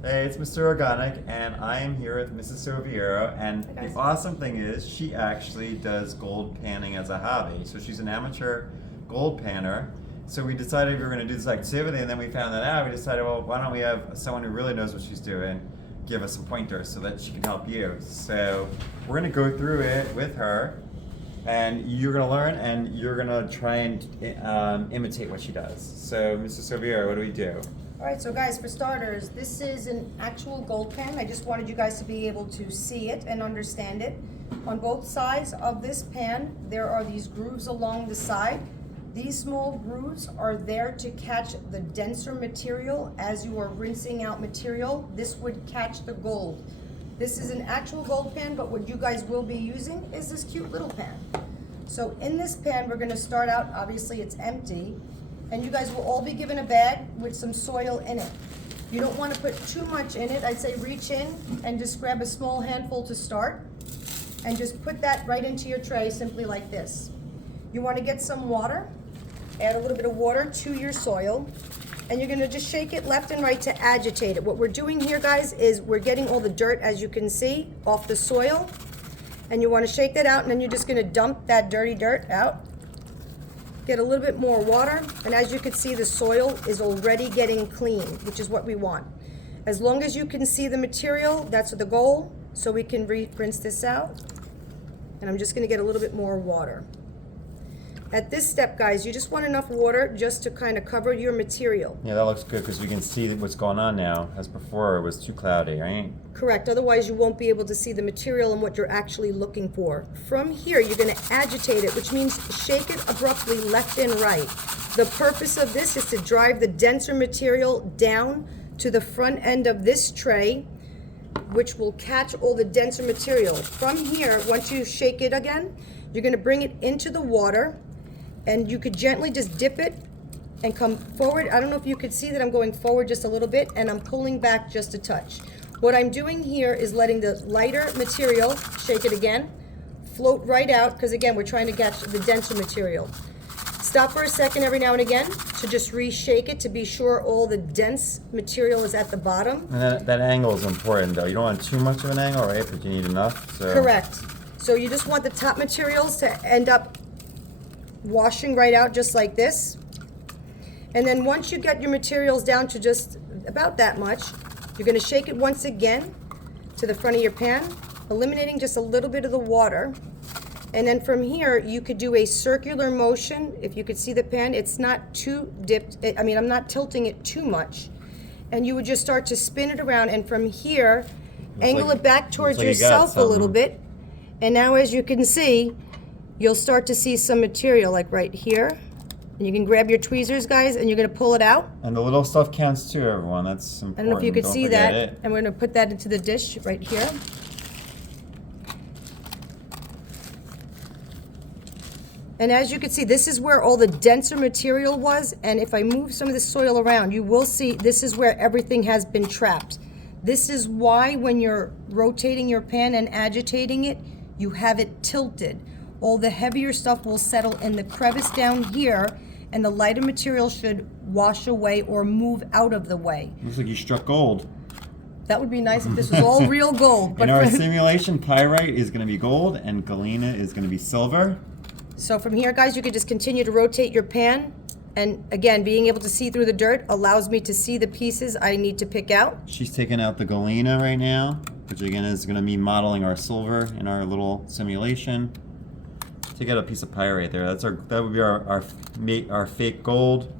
Hey, it's Mr. Organic, and I am here with Mrs. Soviero. And Hi, guys. the awesome thing is, she actually does gold panning as a hobby. So she's an amateur gold panner. So we decided we were going to do this activity, and then we found that out. We decided, well, why don't we have someone who really knows what she's doing give us some pointers so that she can help you. So we're going to go through it with her, and you're going to learn, and you're going to try and imitate what she does. So, Mrs. Soviero, what do we do? All right, so guys, for starters, this is an actual gold pan. I just wanted you guys to be able to see it and understand it. On both sides of this pan, there are these grooves along the side. These small grooves are there to catch the denser material as you are rinsing out material. This would catch the gold. This is an actual gold pan, but what you guys will be using is this cute little pan. So in this pan, we're gonna start out, obviously it's empty, and you guys will all be given a bag with some soil in it. You don't want to put too much in it. I'd say reach in and just grab a small handful to start and just put that right into your tray simply like this. You want to get some water, add a little bit of water to your soil, and you're going to just shake it left and right to agitate it. What we're doing here, guys, is we're getting all the dirt, as you can see, off the soil, and you want to shake that out, and then you're just going to dump that dirty dirt out. Get a little bit more water, and as you can see, the soil is already getting clean, which is what we want. As long as you can see the material, that's the goal, so we can rinse this out. And I'm just gonna get a little bit more water. At this step, guys, you just want enough water just to kind of cover your material. Yeah, that looks good because we can see what's going on now. As before, it was too cloudy, right? Correct, otherwise you won't be able to see the material and what you're actually looking for. From here, you're gonna agitate it, which means shake it abruptly left and right. The purpose of this is to drive the denser material down to the front end of this tray, which will catch all the denser material. From here, once you shake it again, you're gonna bring it into the water, and you could gently just dip it and come forward. I don't know if you could see that I'm going forward just a little bit, and I'm pulling back just a touch. What I'm doing here is letting the lighter material, shake it again, float right out, because again, we're trying to catch the denser material. Stop for a second every now and again to just reshake it to be sure all the dense material is at the bottom. And that angle is important, though. You don't want too much of an angle, right? But you need enough. So. Correct. So you just want the top materials to end up washing right out just like this. And then once you get your materials down to just about that much, you're going to shake it once again to the front of your pan, eliminating just a little bit of the water. And then from here, you could do a circular motion. If you could see the pan, it's not too dipped. I'm not tilting it too much. And you would just start to spin it around, and from here, angle it back towards yourself a little bit. And now, as you can see, you'll start to see some material like right here. And you can grab your tweezers, guys, and you're gonna pull it out. And the little stuff counts too, everyone. That's important. I don't know if you could Don't see forget that. it. And we're gonna put that into the dish right here. And as you can see, this is where all the denser material was. And if I move some of the soil around, you will see this is where everything has been trapped. This is why when you're rotating your pan and agitating it, you have it tilted. All the heavier stuff will settle in the crevice down here, and the lighter material should wash away or move out of the way. Looks like you struck gold. That would be nice if this was all real gold. But In our simulation, pyrite is going to be gold and galena is going to be silver. So from here, guys, you can just continue to rotate your pan. And again, being able to see through the dirt allows me to see the pieces I need to pick out. She's taking out the galena right now, which again is going to be modeling our silver in our little simulation. Take out a piece of pyrite there. That would be our fake gold.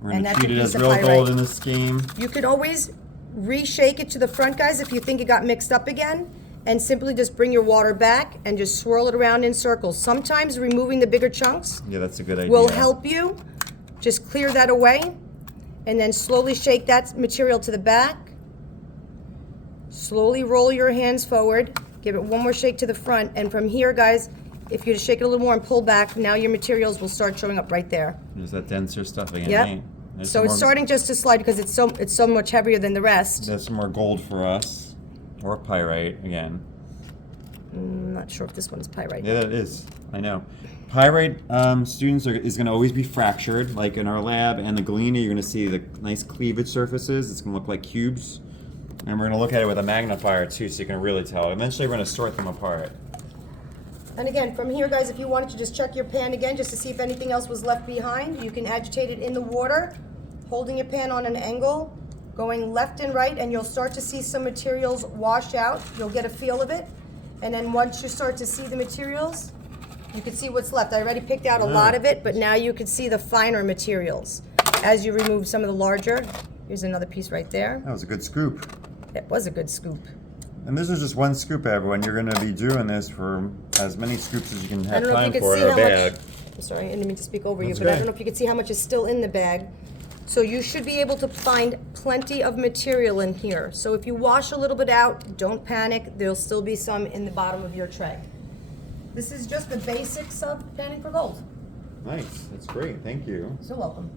We're going to treat it as real gold in this game. You could always reshake it to the front, guys, if you think it got mixed up again, and simply just bring your water back and just swirl it around in circles. Sometimes removing the bigger chunks that's a good idea. will help you. Just clear that away, and then slowly shake that material to the back. Slowly roll your hands forward. Give it one more shake to the front, and from here, guys, if you just shake it a little more and pull back, now your materials will start showing up right there. There's that denser stuff again. Yep. Right? So it's starting just to slide because it's so much heavier than the rest. There's some more gold for us, or pyrite again. I'm not sure if this one's pyrite. Yeah, it is. I know. Pyrite students is going to always be fractured, like in our lab, and the galena, you're going to see the nice cleavage surfaces. It's going to look like cubes. And we're gonna look at it with a magnifier too, so you can really tell. Eventually, we're gonna sort them apart. And again, from here, guys, if you wanted to just check your pan again, just to see if anything else was left behind, you can agitate it in the water, holding your pan on an angle, going left and right, and you'll start to see some materials wash out. You'll get a feel of it. And then once you start to see the materials, you can see what's left. I already picked out a lot of it, but now you can see the finer materials. As you remove some of the larger, here's another piece right there. That was a good scoop. It was a good scoop. And this is just one scoop, everyone. You're gonna be doing this for as many scoops as you can I have don't know if time you for can in see a how bag. much. I'm sorry, I didn't mean to speak over you, That's but I okay. don't know if you can see how much is still in the bag. So you should be able to find plenty of material in here. So if you wash a little bit out, don't panic. There'll still be some in the bottom of your tray. This is just the basics of panning for gold. Nice. That's great. Thank you. So welcome.